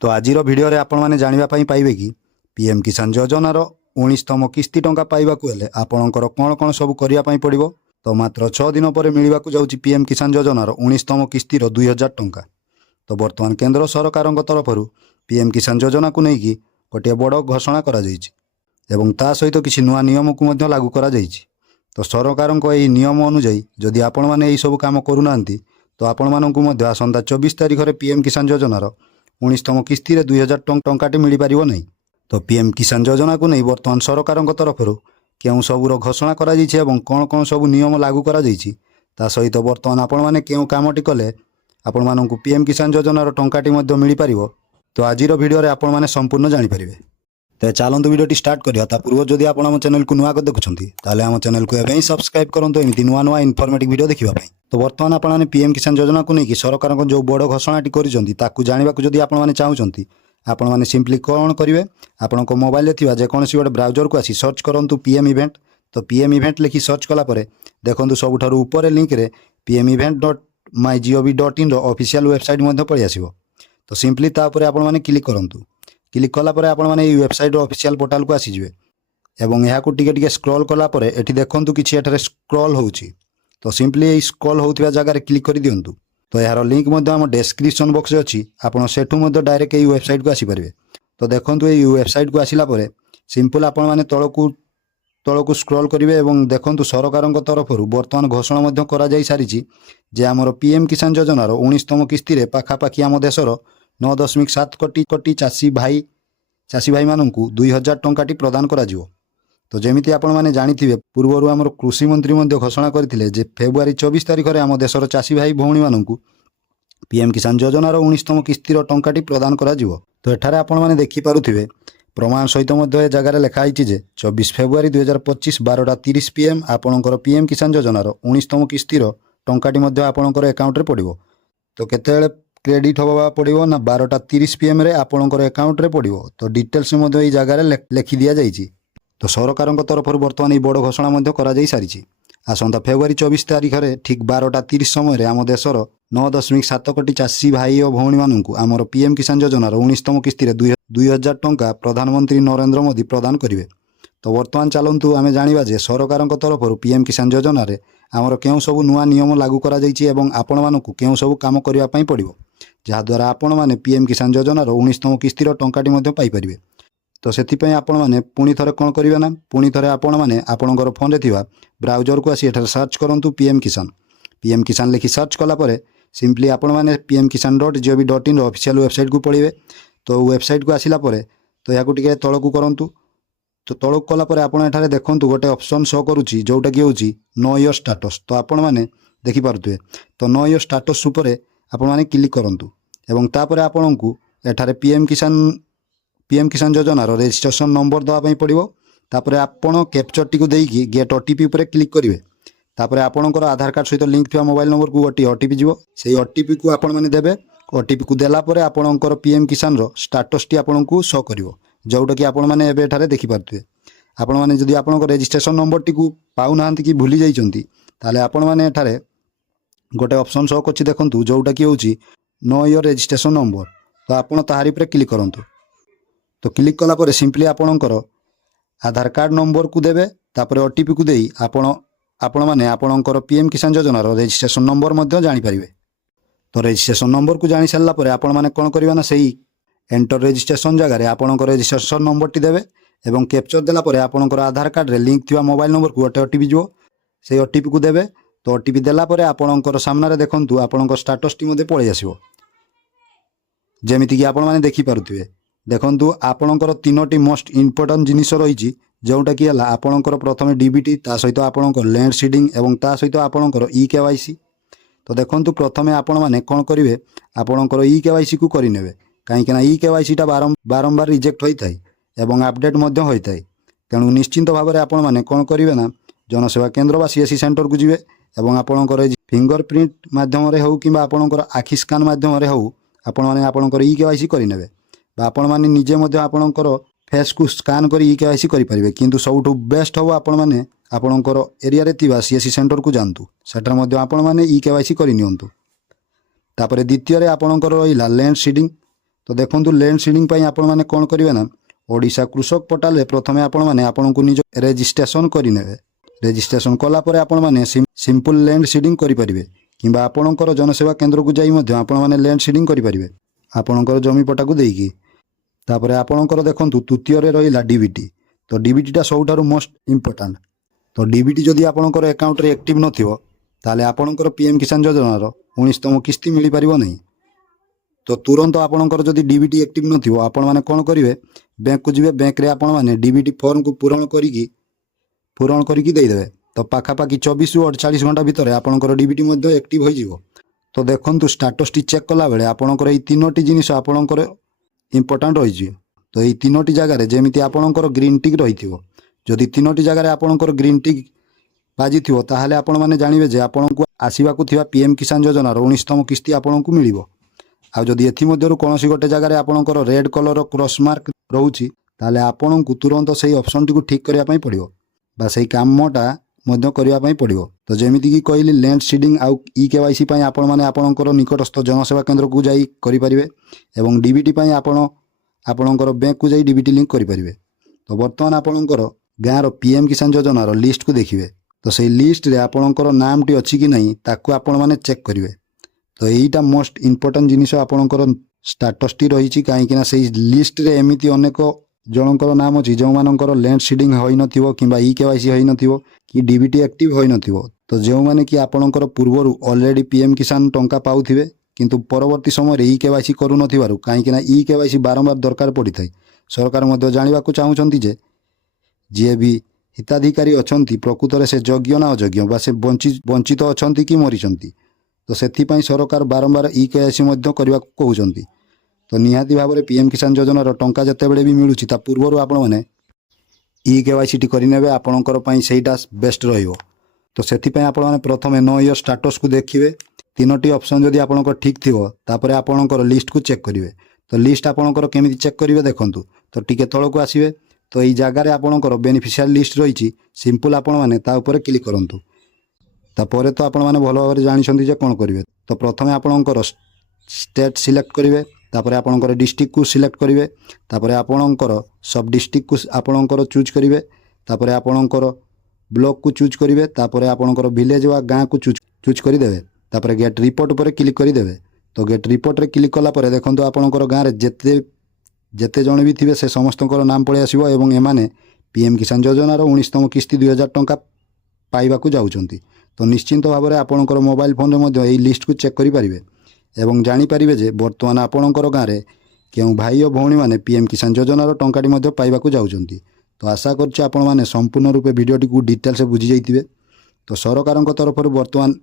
तो आजिर भिडियो रे आपण माने जानिबा पई पाइबे कि पीएम किसान योजनार 19तम किस्ती टंका पाइबाकू हेले आपणकर कौन कौन सब करिया पई पड़िबो। तो मात्र 6 दिन पर मिलिबाकू जाउची पीएम किसान योजनार 19तम किस्तीर 2000 टंका। तो वर्तमान केंद्र सरकार तरफर पीएम किसान योजना को लेकिन गोटे बड़ घोषणा करा जायछि एवं ता सहित किसी नुआ नियम को मध्य लागू करा जायछि। तो सरकार नियम अनुଯାयी जदि आपण माने एही सब काम करूनांती तो आपण मानकू मध्य आसंता 24 तारिख रे पीएम किसान योजनार 19तम किस्ती रे 2000 टंकाटी मिल पारिबो नहीं। तो पीएम किसान योजना को नहीं वर्तमान सरकार तरफर केउं सबुर घोषणा करा जायछि एवं कौन कौन सब नियम लागू करा जायछि ता सहित वर्तमान आपण माने केउं कामटी कले आपण मानकू पीएम किसान योजनार टंकाटी मध्य मिल पारिबो। तो आजिर भिडियो रे आपण माने संपूर्ण जानि परिबे। तो चलतु भिडियोटी स्टार्ट करिया ता पूर्व जदि आपण आम चैनल को नुआ को देखुछंती ताले आम चैनल को एबे सब्सक्राइब करंतो एमिति नुआ नुआ इनफॉर्मेटिव वीडियो देखिबा पई। तो वर्तमान आपण माने पीएम किसान योजना को नेकी सरकार को जो बड़ घोषणाटी करिसंती ताकू जानिबा को जदि आपण माने चाहुचंती आपण माने सिंपली कोन करिवे आपण को मोबाइल रे थिबा जे कोनसी गोटे ब्राउजर को आसी सर्च करंतु पीएम इवेंट। तो पीएम इवेंट लिखि सर्च कला परे देखंतु सबुठारु ऊपर लिंक रे pmevent.mygov.in रो ऑफिशियल वेबसाइट मध्ये पळि आसीबो। तो सिंपली ता ऊपर आपण माने क्लिक करंतु। क्लिक कला परे आपण माने ई वेबसाइट रो ऑफिशियल पोर्टल को आसी जिवे एवं यहा को टिके टिके स्क्रॉल कला परे एठी देखंतु किछि एठारे स्क्रॉल होउची। तो सिंपली ए स्क्रॉल होउथिबा जगह रे क्लिक करि दियंतु। तो यार लिंक मध्ये हम डिस्क्रिप्शन बॉक्स रे अछि आपण सेठु मध्ये डायरेक्ट ए वेबसाइट को आसी परिबे। तो देखंतु ए वेबसाइट को आसिला परे सिंपल आपण माने तळकू स्क्रॉल करिवे एवं देखंतु सरकारक तरफरु वर्तमान घोषणा मध्ये करा जाई सारिछि जे हमर पीएम किसान योजनार 19तम किस्ती रे पाखापाखि आम देशर 9.7 कोटी चाषी भाई मानकू 2000 टंकाटी प्रदान करा जिवो। तो जेमिति आपण माने जानिथिबे पूर्वरु हमर कृषि मंत्री मध्ये घोषणा करथिले जे फेब्रुआरी 24 तारिख रे आम देशर चाषी भाई भौणी मानकू पीएम किसान योजनार 19तम किस्तीर टंकाटी प्रदान करा जिवो। तो एठारे आपण माने देखि पारुथिबे प्रमाण सहित मध्य जगार लिखाई जे 24 फेब्रुआरी 2025 12:30 PM आपणकर पीएम किसान योजनार 19तम किस्तीर टंकाटी मध्य आपणकर अकाउंट रे पड़िबो। तो केतेले क्रेडिट होबा पड़िबो ना 12:30 PM रे आपणकर अकाउंट रे पड़िबो। तो डिटेल्स मध्य एई जगार लिखि दिया जाइछि। तो सरकारक तरफरु वर्तमान ई बड़ घोषणा मध्य करा जाई सारिछि। आसंता फेब्रुआरी 24 तारिख रे ठीक 12:30 समय रे आम देशर 9.7 कोटी चाषी भाई और भौणी मानकू आमर पीएम किसान योजनार 19तम किस्ती रे 2000 टंका प्रधानमंत्री नरेंद्र मोदी प्रदान करिवे। तो वर्तमान चलतु आमे जानिबा जे सरकारक तरफरु पीएम किसान योजना रे आमर केउं सब नुआ नियम लागू करा जाइछि एवं आपण मानकू केउं सब काम करिया पई पड़िबो जहा द्वारा आपण माने पीएम किसान योजनार 19तम किस्तीर टंकाटी मध्ये पाई परिबे। तो सेति पई आपण माने पुणी थरे कोन करिवे ना पुणी थरे आपण माने आपणकर फोन रे थिबा ब्राउजर को आसी एठार सर्च करंतु पीएम किसान लिखि सर्च कला परे सिंपली आपण माने pmkisan.gov.in रो ऑफिशियल वेबसाइट को पळिवे। तो वेबसाइट को आसिला परे तो याकू टिके तळकू करंतु। तो तळकू कला परे आपण एठारे देखंतु गोटे ऑप्शन शो करूची जोटा कि होची नो योर स्टेटस। तो आपण माने देखि पारुथुवे तो नो योर स्टेटस उपरे आपण माने क्लिक करंतु एवं तापरे आपणकू एठारे पीएम किसान योजनार रजिस्ट्रेशन नंबर दवा पई पड़िबो। तापरे आपण कैप्चर टी को देकी गेट ओटीपी उपरे क्लिक करिवे। तापरे आपणकर आधार कार्ड सहित लिंक थिबा मोबाइल नंबर को गोटी ओटीपी जीवो। सेही ओटीपी को आपण माने देबे। ओटीपी को देला परे आपणकर पीएम किसान रो स्टेटस टी आपणकू शो करिवो जोटा कि आपण माने एबे एठारे देखि पारथुवे। आपण माने जदि आपणकर रजिस्ट्रेशन नंबर टी को पाउ नाहंती कि भूली जाइचंती ताले आपण माने एठारे गोटे ऑप्शन शो करछि देखंतु जोटा कि होची नो योर रजिस्ट्रेशन नंबर। तो आपण ताहारी पर क्लिक करंतु। तो क्लिक कला परे सिंपली आपणकर आधार कार्ड नंबर को देबे। तापरे ओटीपी को देई आपण माने आपणकर पीएम किसान योजनार रजिस्ट्रेशन नंबर मध्ये जानि परिबे। तो रजिस्ट्रेशन नंबर को जानि सारला परे आपण माने कोन करिवा ना सेही एंटर रजिस्ट्रेशन जगह रे आपणकर रजिस्ट्रेशन नंबर टी देबे एवं कैप्चर देला परे आपणकर आधार कार्ड रे लिंक थिबा मोबाइल नंबर को गोटे ओटीपी जीवो। सेही ओटीपी को देबे। तो ओटीपी देला परे आपणकर सामना रे देखंतु आपणकर स्टेटस टी मध्ये पळि आसीबो जेमिति कि आपण माने देखि पारुथिबे। देखंतु आपणकर तीनोटी मोस्ट इंपोर्टेंट जिनिस रहिछि जोटा कि हला आपणकर प्रथमे डीबीटी ता सहित आपणकर लैंड सीडिंग एवं ता सहित आपणकर ई केवाईसी। तो देखंतु प्रथमे आपण माने कोन करिवे आपणकर ई केवाईसी को करि नेबे काहे कि ना ई केवाईसी टा बारंबार रिजेक्ट होई थाई एवं अपडेट मध्ये होई थाई। तेणु निश्चिंत भाव में आपण माने कोन करिवे ना जनसेवा केंद्र बा सीएससी सेंटर को जिवे एवं आपणकर फिंगरप्रिंट माध्यम रे हो किबा आपणकर आखि स्कैन माध्यम रे हो आपण माने आपणकर ई केवाईसी करि नेबे बा आपण माने निजे मध्ये आपणकर फेस को स्कैन करी ई केवाईसी करि परिबे। किंतु सबुठु बेस्ट हो आपण माने आपणकर एरिया रे थिबा सीएससी सेंटर को जानतु सेटर मध्ये आपण माने ई केवाईसी करि नियंतु। तापरे द्वितीय रे आपणकर रहिला लैंड सीडिंग। तो देखंतु लैंड सीडिंग पई आपण माने कोन करिवे ना ओडिशा कृषक पोर्टाल रे प्रथमे आपण माने आपनकु निज रजिस्ट्रेशन करिनेबे। रजिस्ट्रेशन कला परे आपण माने सिंपल लैंड सीडिंग करि परिबे किंबा आपणकर जनसेवा केंद्र को जाई मध्य आपण माने लैंड सीडिंग करि परिबे आपणकर जमी पटा को देकी। तापरे आपणकर देखंतु तृतीय रे रहिला डीबीटी। तो डीबीटी टा सबठारु मोस्ट इंपोर्टेंट। तो डीबीटी जदि आपणकर अकाउंट रे एक्टिव नथिवो ताले आपणकर पीएम किसान योजना रो 19तम किस्ती मिली परिबो नहीं। तो तुरंत आपणकर जदि डीबीटी एक्टिव नथिवो आपण माने कोन करिवे बैंक को जिवे। बैंक रे आपण माने डीबीटी फॉर्म को पूरण करिकी देई देबे। तो पाखापाखि 24 रु 48 घंटा भितर आपणकर डीबीटी मध्ये एक्टिव होई जिवो। तो देखंतु स्टेटस टी चेक कला बेले आपणकर एई तीनोटी जिनिस आपणकर इंपोर्टेंट रही छी। तो एई तीनोटी जगह रे जेमिति आपणकर ग्रीन टिक रहिथिवो जदि तीनोटी जगह रे आपणकर ग्रीन टिक बाजिथिवो ताहाले आपण माने जानिबे जे आपणकु आसीबाकु थिबा पीएम किसान योजना रो 19तम किस्ती आपणकु मिलिबो। आ जदि एथि मध्यरु कोनोसी गोटे जगह रे आपणकर रेड कलर क्रॉस मार्क रहउची ताले आपणकु तुरंत सेही ऑप्शन टी को ठीक करिया पई पड़िबो बा सेही कामटा मध्य करिया पई पड़िबो। तो जेमिति कि कहली लैंड सीडिंग आउ ई केवाईसी पई आपण माने आपणकर निकटस्थ जनसेवा केंद्र को जाई करि परिबे एवं डीबीटी पई आपणकर बैंक को जाई डीबीटी लिंक करि परिबे। तो वर्तमान आपणकर गाँ रो पीएम किसान योजना रो लिस्ट को देखिबे। तो सेही लिस्ट रे आपणकर नाम टी अछि कि नहीं ताकू आपण माने चेक करिवे। तो एईटा मोस्ट इंपोर्टेंट जिनिस आपणकर स्टेटस टी रही छी काहे कि ना सेही लिस्ट रे एमिति अनेक जनकर नाम अछि जो मानकर लैंड सीडिंग होई नथिवो किंबा ई केवाईसी होई नथिवो कि डीबीटी एक्टिव होई नथिवो। तो जो माने कि आपणकर पूर्वरु ऑलरेडी पीएम किसान टंका पाउथिबे किंतु परवर्ती समय रे ई केवाईसी करू नथिबारु काहे कि ना ई केवाईसी बारंबार दरकार पड़ी थाई। सरकार मध्ये जानिबा को चाहुचंती जे भी हिताधिकारी अछंती प्रकृत रे से योग्य ना अयोग्य बा से वंचित अछंती कि मरिचंती। तो सेथि पई सरकार बारंबार ई केवाईसी मध्ये करबा को कहउचंती। तो निहाती भाव में पीएम किसान योजना रो टंका जते बेले भी मिलुची ता पूर्वरु आपण माने ई केवाईसी टी करि नेबे आपणकर पई सेहीटा बेस्ट रहिबो। तो सेथि पई आपण माने प्रथमे नो इयर स्टेटस को देखिबे तीनोटी ऑप्शन जदि आपणकर ठीक थिवो तापरे आपणकर लिस्ट को चेक करिवे। तो लिस्ट आपणकर केमिति चेक करिवे देखंतु। तो टिके तळ को आसीबे तो एई जागा रे आपणकर बेनिफिशियल लिस्ट रहिची सिंपल आपण माने ता ऊपर क्लिक करंतु। तापरे तो आपण माने भलो भाबरे जानिसंती जे कोन करिवे। तो प्रथमे आपणकर स्टेट सिलेक्ट करिवे तापरे आपणकर डिस्ट्रिक्ट को सिलेक्ट करिवे तापरे आपणकर सब डिस्ट्रिक्ट को आपणकर चूज करिवे तापरे आपणकर ब्लॉक को चूज करिवे तापरे आपणकर विलेज वा गाँ को चूज करि देबे तापरे गेट रिपोर्ट पर क्लिक करि देबे। तो गेट रिपोर्ट रे क्लिक कला परे देखंतु आपणकर गाँ रे जेते जण भी थिबे से समस्तकर नाम पळे आसीबो एवं एमाने पीएम किसान योजना रो 19तम किस्ती 2000 टंका पाइबा को जाउचंती। तो निश्चिंत भाव में आपणकर मोबाइल फोन रे मध्ये एई लिस्ट को चेक करि परिबे एवं जानि परिबे जे वर्तमान आपणकर गाँ रे केउ भाई और भौणी माने पीएम किसान योजना रो टंकाटी मध्ये पाइबा को जाउचंती। तो आशा करछि आपण माने संपूर्ण रूपे वीडियोटी को डिटेल से बुझी जाइतिबे। तो सरकारक तरफ वर्तमान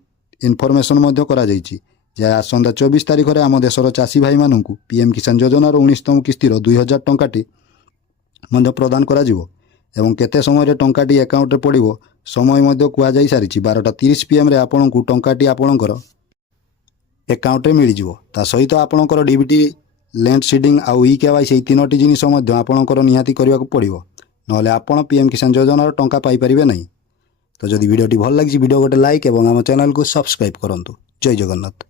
इनफॉरमेशन मध्ये करा जाइछि जे आसंदा 24 तारिख रे आम देशर चाषी भाई माननकु पीएम किसान योजना रो 19तम किस्ती रो 2000 टंकाटी मध्ये प्रदान करा जिवो एवं केते समय रे टंकाटी अकाउंट रे पड़िवो समय मध्ये कुआ जाई सारिछि 12:30 PM रे आपणकु टंकाटी आपणकर अकाउंट रे मिली जिवो। ता सहित आपणकर डीबीटी लैंड सीडिंग आउ ई केवाईसी तीनोटी जिनिस मध्ये आपणकर निहाती करबा को पड़िवो नहले आपण पीएम किसान योजना रो टंका पाई परिबे नहीं। तो जदि वीडियोटी भल लागिछि वीडियो गोटे लाइक एवं आम चैनल को सब्सक्राइब करंतु। जय जगन्नाथ।